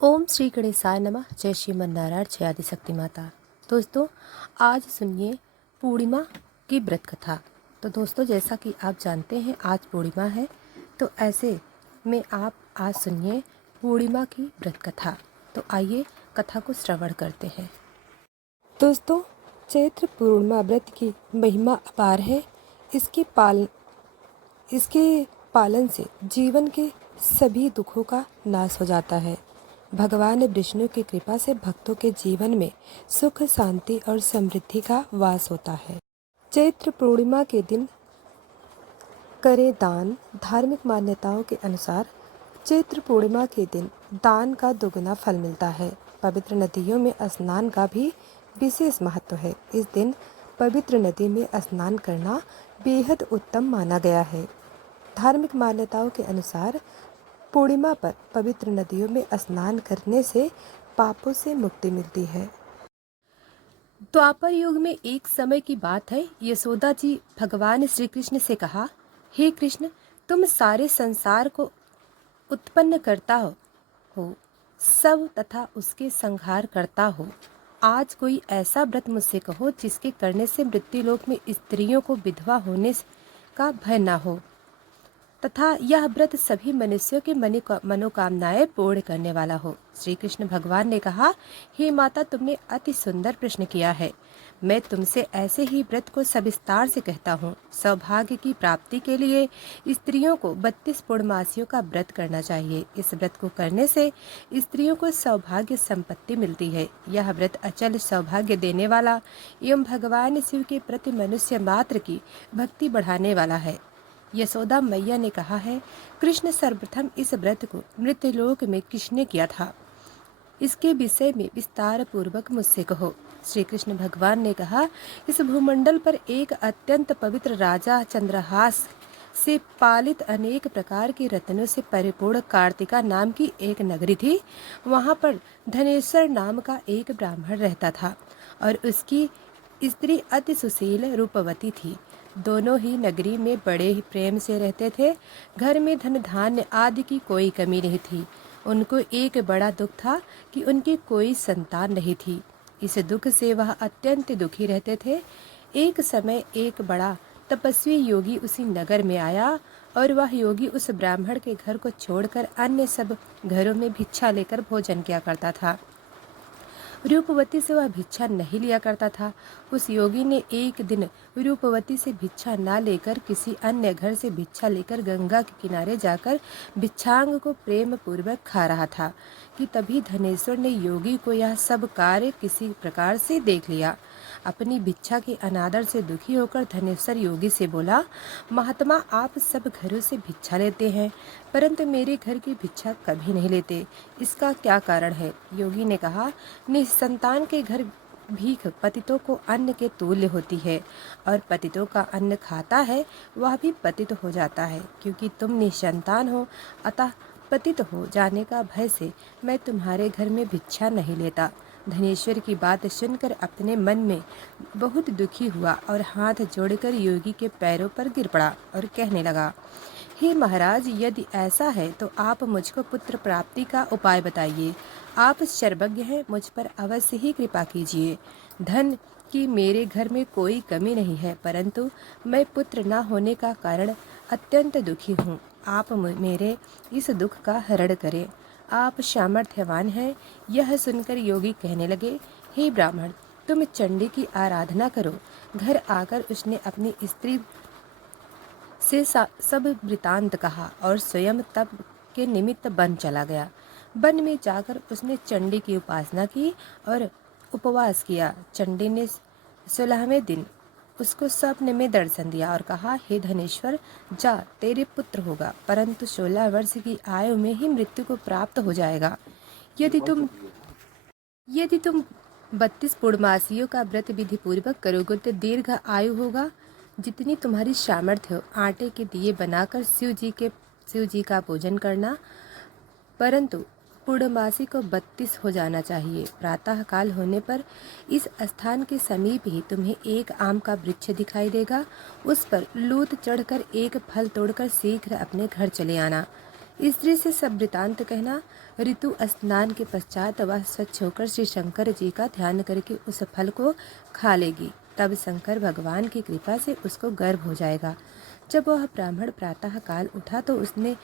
ओम श्री गणेशाय नमः। जय श्रीमन नारायण, जय आदिशक्ति माता। दोस्तों, आज सुनिए पूर्णिमा की व्रत कथा। तो दोस्तों, जैसा कि आप जानते हैं आज पूर्णिमा है, तो ऐसे में आप आज सुनिए पूर्णिमा की व्रत कथा। तो आइए कथा को श्रवण करते हैं। दोस्तों, चैत्र पूर्णिमा व्रत की महिमा अपार है। इसके पालन से जीवन के सभी दुखों का नाश हो जाता है। भगवान विष्णु की कृपा से भक्तों के जीवन में सुख, शांति और समृद्धि का वास होता है। चैत्र पूर्णिमा के दिन करें दान। धार्मिक मान्यताओं के अनुसार चैत्र पूर्णिमा के दिन दान का दोगुना फल मिलता है। पवित्र नदियों में स्नान का भी विशेष महत्व है। इस दिन पवित्र नदी में स्नान करना बेहद उत्तम माना गया है। धार्मिक मान्यताओं के अनुसार पूर्णिमा पर पवित्र नदियों में स्नान करने से पापों से मुक्ति मिलती है। द्वापर युग में एक समय की बात है। यशोदा जी भगवान श्री कृष्ण से कहा, हे कृष्ण, तुम सारे संसार को उत्पन्न करता हो सब तथा उसके संहार करता हो। आज कोई ऐसा व्रत मुझसे कहो जिसके करने से मृत्युलोक में स्त्रियों को विधवा होने का भय न हो तथा यह व्रत सभी मनुष्यों के मनोकामनाएं पूर्ण करने वाला हो। श्री कृष्ण भगवान ने कहा, हे माता, तुमने अति सुंदर प्रश्न किया है। मैं तुमसे ऐसे ही व्रत को सविस्तार से कहता हूँ। सौभाग्य की प्राप्ति के लिए स्त्रियों को 32 पूर्णमासियों का व्रत करना चाहिए। इस व्रत को करने से स्त्रियों को सौभाग्य संपत्ति मिलती है। यह व्रत अचल सौभाग्य देने वाला एवं भगवान शिव के प्रति मनुष्य मात्र की भक्ति बढ़ाने वाला है। यशोदा मैया ने कहा है, कृष्ण सर्वप्रथम इस व्रत को मृत्युलोक में किसने किया था, इसके विषय में विस्तार पूर्वक मुझसे कहो। श्री कृष्ण भगवान ने कहा, इस भूमंडल पर एक अत्यंत पवित्र राजा चंद्रहास से पालित अनेक प्रकार के रत्नों से परिपूर्ण कार्तिका नाम की एक नगरी थी। वहां पर धनेश्वर नाम का एक ब्राह्मण रहता था और उसकी स्त्री अति सुशील रूपवती थी। दोनों ही नगरी में बड़े ही प्रेम से रहते थे। घर में धन धान्य आदि की कोई कमी नहीं थी। उनको एक बड़ा दुख था कि उनकी कोई संतान नहीं थी। इस दुख से वह अत्यंत दुखी रहते थे। एक समय एक बड़ा तपस्वी योगी उसी नगर में आया और वह योगी उस ब्राह्मण के घर को छोड़कर अन्य सब घरों में भिक्षा लेकर भोजन किया करता था। रूपवती से वह भिक्षा नहीं लिया करता था। उस योगी ने एक दिन रूपवती से भिक्षा न लेकर किसी अन्य घर से भिक्षा लेकर गंगा के किनारे जाकर भिक्षांग को प्रेम पूर्वक खा रहा था कि तभी धनेश्वर ने योगी को यह सब कार्य किसी प्रकार से देख लिया। अपनी भिक्षा के अनादर से दुखी होकर धनेश्वर योगी से बोला, महात्मा, आप सब घरों से भिक्षा लेते हैं परंतु मेरे घर की भिक्षा कभी नहीं लेते, इसका क्या कारण है? योगी ने कहा, निसंतान के घर भीख पतितों को अन्न के तुल्य होती है और पतितों का अन्न खाता है वह भी पतित हो जाता है। क्योंकि तुम निसंतान हो अतः पतित हो जाने का भय से मैं तुम्हारे घर में भिक्षा नहीं लेता। धनेश्वर की बात सुनकर अपने मन में बहुत दुखी हुआ और हाथ जोड़कर योगी के पैरों पर गिर पड़ा और कहने लगा, हे महाराज, यदि ऐसा है तो आप मुझको पुत्र प्राप्ति का उपाय बताइए। आप सर्वज्ञ हैं, मुझ पर अवश्य ही कृपा कीजिए। धन की मेरे घर में कोई कमी नहीं है परंतु मैं पुत्र न होने का कारण अत्यंत दुखी हूँ। आप मेरे इस दुख का हरण करें। आप सामर्थ्यवान हैं। यह सुनकर योगी कहने लगे, हे ब्राह्मण, तुम चंडी की आराधना करो। घर आकर उसने अपनी स्त्री से सब वृतांत कहा और स्वयं तप के निमित्त वन चला गया। वन में जाकर उसने चंडी की उपासना की और उपवास किया। चंडी ने 16वें दिन उसको स्वप्न में दर्शन दिया और कहा, हे धनेश्वर, जा, तेरे पुत्र होगा परंतु 16 वर्ष की आयु में ही मृत्यु को प्राप्त हो जाएगा। यदि तुम 32 पूर्णमासियों का व्रत विधि पूर्वक करोगे तो दीर्घ आयु होगा। जितनी तुम्हारी सामर्थ्य हो आटे के दिए बनाकर शिव जी का पूजन करना, परंतु पूर्णमासी को 32 हो जाना चाहिए। प्रातः काल होने पर इस स्थान के समीप ही तुम्हें एक आम का वृक्ष दिखाई देगा। उस पर लूत चढ़कर एक फल तोड़कर शीघ्र अपने घर चले आना। स्त्री से सब वृतांत कहना। ऋतु स्नान के पश्चात वह स्वच्छ होकर श्री शंकर जी का ध्यान करके उस फल को खा लेगी। तब शंकर भगवान की कृपा से उसको गर्भ हो जाएगा। जब वह ब्राह्मण प्रातः काल उठा तो उसने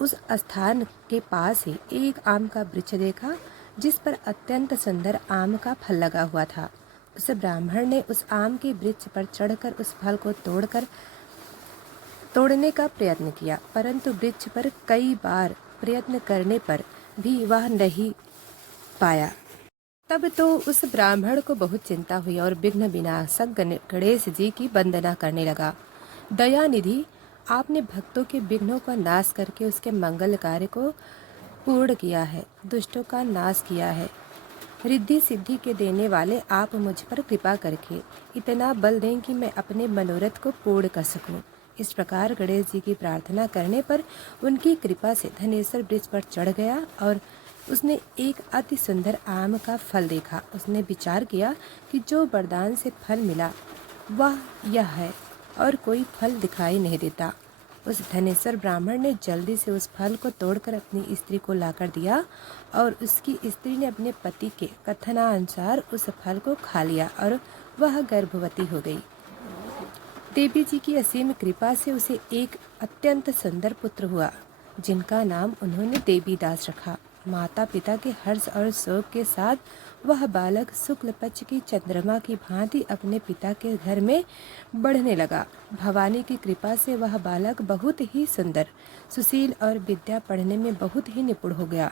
उस स्थान के पास ही एक आम का वृक्ष देखा, जिस पर अत्यंत सुंदर आम का फल लगा हुआ था। उस ब्राह्मण ने उस आम के वृक्ष पर चढ़कर उस फल को तोड़ने का प्रयत्न किया, परंतु वृक्ष पर कई बार प्रयत्न करने पर भी वह नहीं पाया। तब तो उस ब्राह्मण को बहुत चिंता हुई और विघ्न विनाशक गणेश जी की वंदना करने लगा। दयानिधि, आपने भक्तों के विघ्नों का नाश करके उसके मंगल कार्य को पूर्ण किया है, दुष्टों का नाश किया है। रिद्धि सिद्धि के देने वाले आप मुझ पर कृपा करके इतना बल दें कि मैं अपने मनोरथ को पूर्ण कर सकूं। इस प्रकार गणेश जी की प्रार्थना करने पर उनकी कृपा से धनेश्वर वृक्ष पर चढ़ गया और उसने एक अति सुंदर आम का फल देखा। उसने विचार किया कि जो वरदान से फल मिला वह यह है और कोई फल दिखाई नहीं देता। उस धनेश्वर ब्राह्मण ने जल्दी से उस फल को तोड़कर अपनी स्त्री को लाकर दिया और उसकी स्त्री ने अपने पति के कथनानुसार उस फल को खा लिया और वह गर्भवती हो गई। देवी जी की असीम कृपा से उसे एक अत्यंत सुंदर पुत्र हुआ, जिनका नाम उन्होंने देवीदास रखा। माता पिता के हर्ष और शोक के साथ वह बालक शुक्ल पक्ष की चंद्रमा की भांति अपने पिता के घर में बढ़ने लगा। भवानी की कृपा से वह बालक बहुत ही सुंदर, सुशील और विद्या पढ़ने में बहुत ही निपुण हो गया।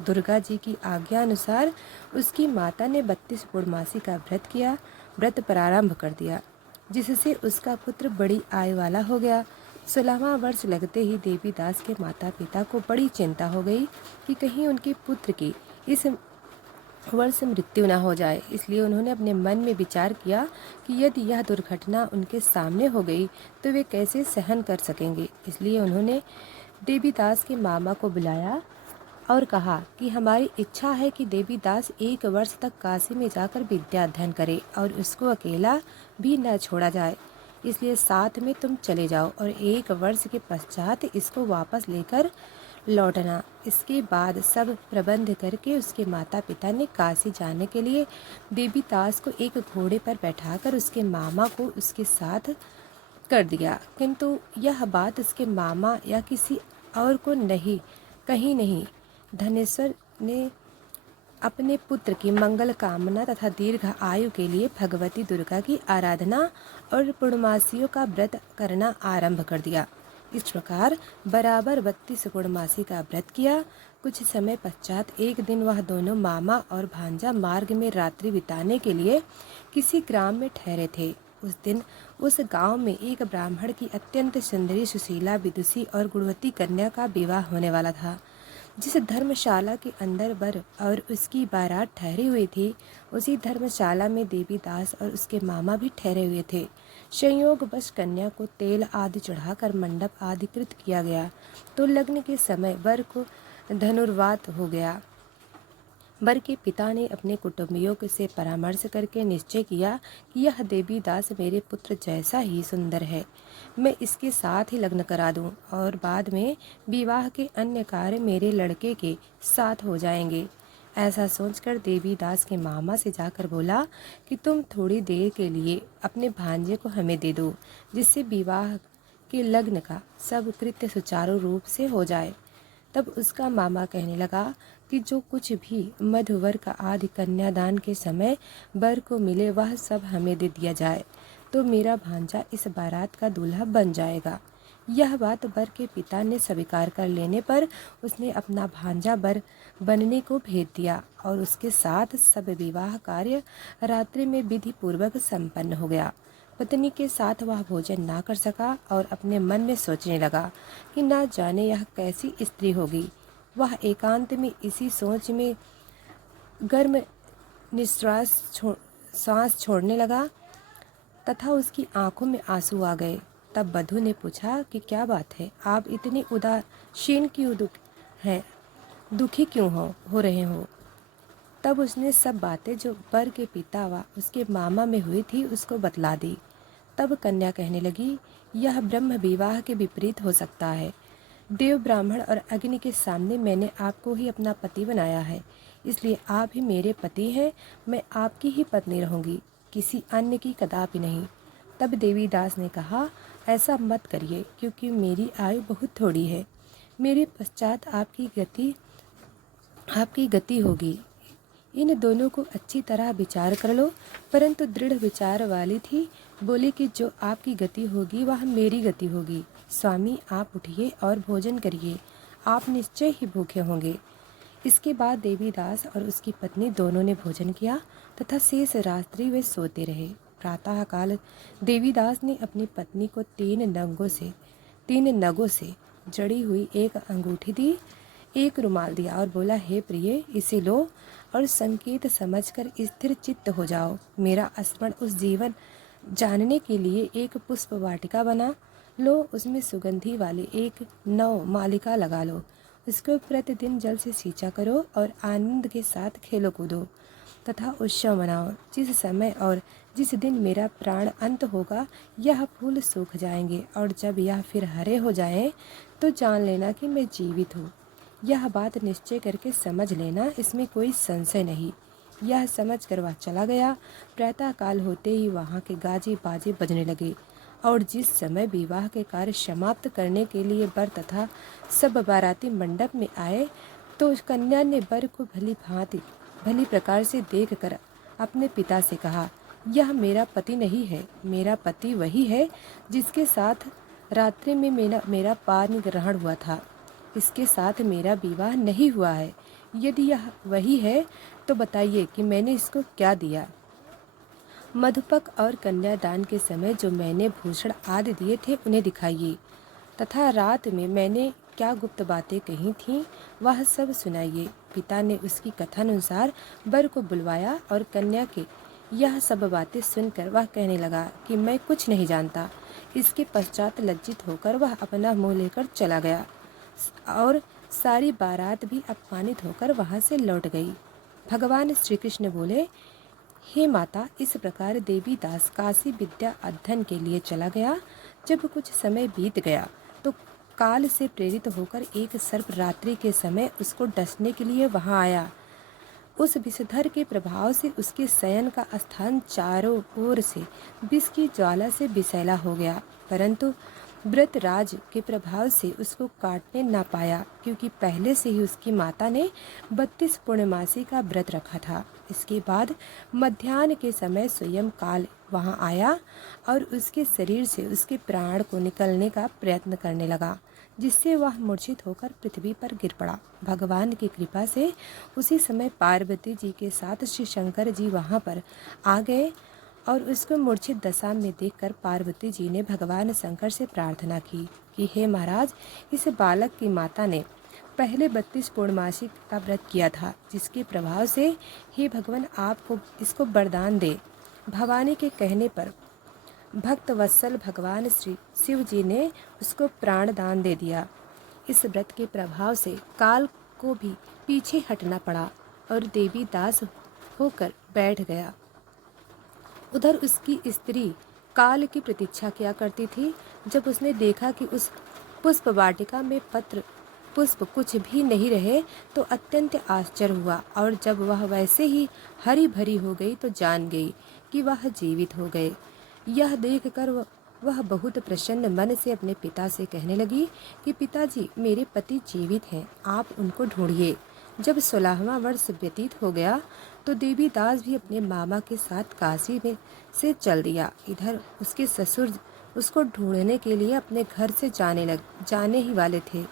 दुर्गा जी की आज्ञा अनुसार उसकी माता ने 32 पूर्णमासी का व्रत प्रारंभ कर दिया, जिससे उसका पुत्र बड़ी आयु वाला हो गया। 16वां वर्ष लगते ही देवीदास के माता पिता को बड़ी चिंता हो गई कि कहीं उनके पुत्र की इस वर्ष मृत्यु न हो जाए। इसलिए उन्होंने अपने मन में विचार किया कि यदि यह दुर्घटना उनके सामने हो गई तो वे कैसे सहन कर सकेंगे। इसलिए उन्होंने देवीदास के मामा को बुलाया और कहा कि हमारी इच्छा है कि देवीदास 1 वर्ष तक काशी में जाकर विद्या अध्ययन करे और उसको अकेला भी न छोड़ा जाए। इसलिए साथ में तुम चले जाओ और 1 वर्ष के पश्चात इसको वापस लेकर लौटना। इसके बाद सब प्रबंध करके उसके माता पिता ने काशी जाने के लिए देवीदास को एक घोड़े पर बैठाकर उसके मामा को उसके साथ कर दिया, किंतु यह बात उसके मामा या किसी और को कहीं नहीं। धनेश्वर ने अपने पुत्र की मंगल कामना तथा दीर्घ आयु के लिए भगवती दुर्गा की आराधना और पूर्णमासियों का व्रत करना आरंभ कर दिया। इस प्रकार बराबर 32 पूर्णमासी का व्रत किया। कुछ समय पश्चात एक दिन वह दोनों मामा और भांजा मार्ग में रात्रि बिताने के लिए किसी ग्राम में ठहरे थे। उस दिन उस गांव में एक ब्राह्मण की अत्यंत सुंदरी, सुशीला, विदुषी और गुणवती कन्या का विवाह होने वाला था। जिस धर्मशाला के अंदर वर और उसकी बारात ठहरी हुई थी, उसी धर्मशाला में देवीदास और उसके मामा भी ठहरे हुए थे। संयोगवश कन्या को तेल आदि चढ़ाकर मंडप आदि कृत किया गया तो लग्न के समय वर को धनुर्वात हो गया। वर के पिता ने अपने कुटुंबियों से परामर्श करके निश्चय किया कि यह देवीदास मेरे पुत्र जैसा ही सुंदर है, मैं इसके साथ ही लग्न करा दूं और बाद में विवाह के अन्य कार्य मेरे लड़के के साथ हो जाएंगे। ऐसा सोचकर देवीदास के मामा से जाकर बोला कि तुम थोड़ी देर के लिए अपने भांजे को हमें दे दो, जिससे विवाह के लग्न का सब कृत्य सुचारू रूप से हो जाए। तब उसका मामा कहने लगा कि जो कुछ भी मधुवर का आदि कन्यादान के समय वर को मिले वह सब हमें दे दिया जाए तो मेरा भांजा इस बारात का दूल्हा बन जाएगा। यह बात वर के पिता ने स्वीकार कर लेने पर उसने अपना भांजा वर बनने को भेज दिया और उसके साथ सब विवाह कार्य रात्रि में विधि पूर्वक संपन्न हो गया। पत्नी के साथ वह भोजन ना कर सका और अपने मन में सोचने लगा कि ना जाने यह कैसी स्त्री होगी। वह एकांत में इसी सोच में गर्म सांस छोड़ने लगा तथा उसकी आंखों में आंसू आ गए। तब बधू ने पूछा कि क्या बात है, आप इतनी उदासीन क्यों दुखी क्यों हो रहे हो। तब उसने सब बातें जो वर के पिता व उसके मामा में हुई थी उसको बतला दी। तब कन्या कहने लगी, यह ब्रह्म विवाह के विपरीत हो सकता है। देव, ब्राह्मण और अग्नि के सामने मैंने आपको ही अपना पति बनाया है, इसलिए आप ही मेरे पति हैं। मैं आपकी ही पत्नी रहूंगी, किसी अन्य की कदापि नहीं। तब देवीदास ने कहा, ऐसा मत करिए, क्योंकि मेरी आयु बहुत थोड़ी है। मेरे पश्चात आपकी गति होगी। इन दोनों को अच्छी तरह विचार कर लो। परंतु दृढ़ विचार वाली थी, बोली कि जो आपकी गति होगी वह मेरी गति होगी। स्वामी, आप उठिए और भोजन करिए, आप निश्चय ही भूखे होंगे। इसके बाद देवीदास और उसकी पत्नी दोनों ने भोजन किया तथा शेष रात्रि वे सोते रहे। प्रातःकाल देवीदास ने अपनी पत्नी को 3 नगों से जड़ी हुई एक अंगूठी दी, एक रुमाल दिया और बोला, हे प्रिय, इसे लो और संकेत समझकर स्थिर चित्त हो जाओ। मेरा स्मरण उस जीवन जानने के लिए एक पुष्प वाटिका बना लो, उसमें सुगंधी वाली एक नव मालिका लगा लो, इसको प्रतिदिन जल से सींचा करो और आनंद के साथ खेलो कूदो तथा उत्सव मनाओ। जिस समय और जिस दिन मेरा प्राण अंत होगा, यह फूल सूख जाएंगे और जब यह फिर हरे हो जाएं, तो जान लेना कि मैं जीवित हूँ। यह बात निश्चय करके समझ लेना, इसमें कोई संशय नहीं। यह समझ कर वह चला गया। प्रातःकाल होते ही वहाँ के गाजे बाजे बजने लगे और जिस समय विवाह के कार्य समाप्त करने के लिए वर तथा सब बाराती मंडप में आए, तो कन्या ने वर को भली प्रकार से देखकर अपने पिता से कहा, यह मेरा पति नहीं है, मेरा पति वही है जिसके साथ रात्रि में मेरा पान ग्रहण हुआ था। इसके साथ मेरा विवाह नहीं हुआ है। यदि यह वही है तो बताइए कि मैंने इसको क्या दिया। मधुपक और कन्यादान के समय जो मैंने भूषण आदि दिए थे उन्हें दिखाइए, तथा रात में मैंने क्या गुप्त बातें कही थीं वह सब सुनाइए। पिता ने उसकी कथानुसार वर को बुलवाया और कन्या के यह सब बातें सुनकर वह कहने लगा कि मैं कुछ नहीं जानता। इसके पश्चात लज्जित होकर वह अपना मुँह लेकर चला गया और सारी बारात भी अपमानित होकर वहाँ से लौट गई। भगवान श्री कृष्ण बोले, हे माता, इस प्रकार देवीदास काशी विद्या अध्ययन के लिए चला गया। जब कुछ समय बीत गया तो काल से प्रेरित होकर एक सर्प रात्रि के समय उसको डसने के लिए वहाँ आया। उस विषधर के प्रभाव से उसके शयन का स्थान चारों ओर से विष की ज्वाला से विषैला हो गया, परंतु व्रतराज के प्रभाव से उसको काटने ना पाया, क्योंकि पहले से ही उसकी माता ने 32 पूर्णमासी का व्रत रखा था। इसके बाद मध्याह्न के समय स्वयं काल वहाँ आया और उसके शरीर से उसके प्राण को निकलने का प्रयत्न करने लगा, जिससे वह मूर्छित होकर पृथ्वी पर गिर पड़ा। भगवान की कृपा से उसी समय पार्वती जी के साथ श्री शंकर जी वहाँ पर आ गए और उसको मूर्छित दशा में देखकर पार्वती जी ने भगवान शंकर से प्रार्थना की कि हे महाराज, इस बालक की माता ने पहले 32 पूर्णमासी का व्रत किया था, जिसके प्रभाव से हे भगवान आपको इसको वरदान दे। भवानी के कहने पर भक्त वत्सल भगवान श्री शिव जी ने उसको प्राण दान दे दिया। इस व्रत के प्रभाव से काल को भी पीछे हटना पड़ा और देवी दास होकर बैठ गया। उधर उसकी स्त्री काल की प्रतीक्षा किया करती थी। जब उसने देखा कि उस पुष्प वाटिका में पत्र पुष्प कुछ भी नहीं रहे तो अत्यंत आश्चर्य हुआ, और जब वह वैसे ही हरी भरी हो गई तो जान गई कि वह जीवित हो गए। यह देखकर वह बहुत प्रसन्न मन से अपने पिता से कहने लगी कि पिताजी, मेरे पति जीवित हैं, आप उनको ढूंढिए। जब 16वां वर्ष व्यतीत हो गया तो देवीदास भी अपने मामा के साथ काशी में से चल दिया। इधर उसके ससुर उसको ढूंढने के लिए अपने घर से जाने ही वाले थे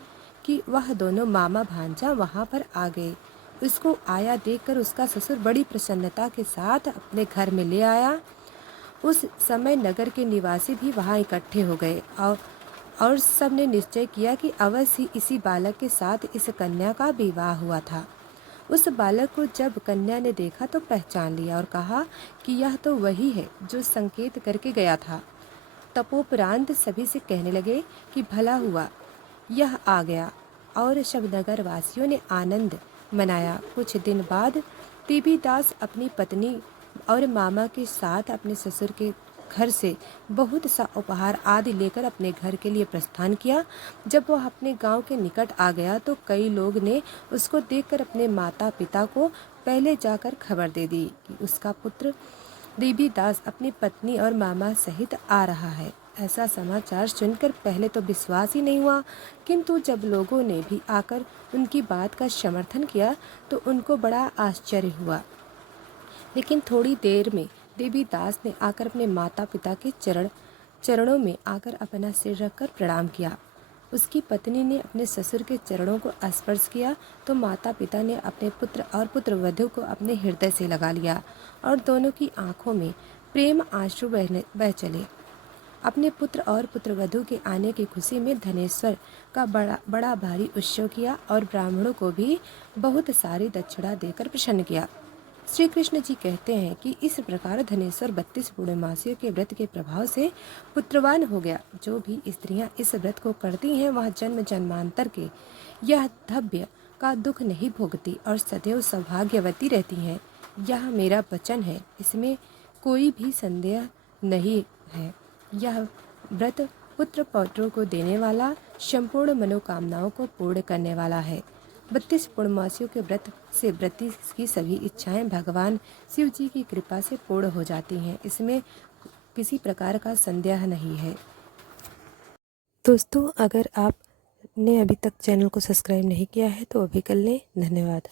कि वह दोनों मामा भांजा वहाँ पर आ गए। उसको आया देखकर उसका ससुर बड़ी प्रसन्नता के साथ अपने घर में ले आया। उस समय नगर के निवासी भी वहाँ इकट्ठे हो गए और सब ने निश्चय किया कि अवश्य ही इसी बालक के साथ इस कन्या का विवाह हुआ था। उस बालक को जब कन्या ने देखा तो पहचान लिया और कहा कि यह तो वही है जो संकेत करके गया था। तपोपरांत सभी से कहने लगे कि भला हुआ यह आ गया, और सब नगर वासियों ने आनंद मनाया। कुछ दिन बाद देवीदास अपनी पत्नी और मामा के साथ अपने ससुर के घर से बहुत सा उपहार आदि लेकर अपने घर के लिए प्रस्थान किया। जब वह अपने गांव के निकट आ गया तो कई लोग ने उसको देखकर अपने माता पिता को पहले जाकर खबर दे दी कि उसका पुत्र देवीदास अपनी पत्नी और मामा सहित आ रहा है। ऐसा समाचार सुनकर पहले तो विश्वास ही नहीं हुआ, किंतु जब लोगों ने भी आकर उनकी बात का समर्थन किया तो उनको बड़ा आश्चर्य हुआ। लेकिन थोड़ी देर में देवीदास ने आकर अपने माता पिता के चरणों में आकर अपना सिर रखकर प्रणाम किया। उसकी पत्नी ने अपने ससुर के चरणों को स्पर्श किया तो माता पिता ने अपने पुत्र और पुत्रवधू को अपने हृदय से लगा लिया और दोनों की आंखों में प्रेम आंसू बह चले। अपने पुत्र और पुत्रवधू के आने की खुशी में धनेश्वर का बड़ा भारी उत्सव किया और ब्राह्मणों को भी बहुत सारी दक्षिणा देकर प्रसन्न किया। श्री कृष्ण जी कहते हैं कि इस प्रकार धनेश्वर 32 पूर्णमासियों के व्रत के प्रभाव से पुत्रवान हो गया। जो भी स्त्रियां इस व्रत को करती हैं वह जन्म जन्मांतर के यह धैर्य का दुख नहीं भोगती और सदैव सौभाग्यवती रहती हैं। यह मेरा वचन है, इसमें कोई भी संदेह नहीं है। यह व्रत पुत्र पौत्रों को देने वाला, संपूर्ण मनोकामनाओं को पूर्ण करने वाला है। 32 पूर्णमासियों के व्रत से व्रती की सभी इच्छाएं भगवान शिव जी की कृपा से पूर्ण हो जाती हैं। इसमें किसी प्रकार का संदेह नहीं है। दोस्तों, अगर आपने अभी तक चैनल को सब्सक्राइब नहीं किया है तो अभी कर लें। धन्यवाद।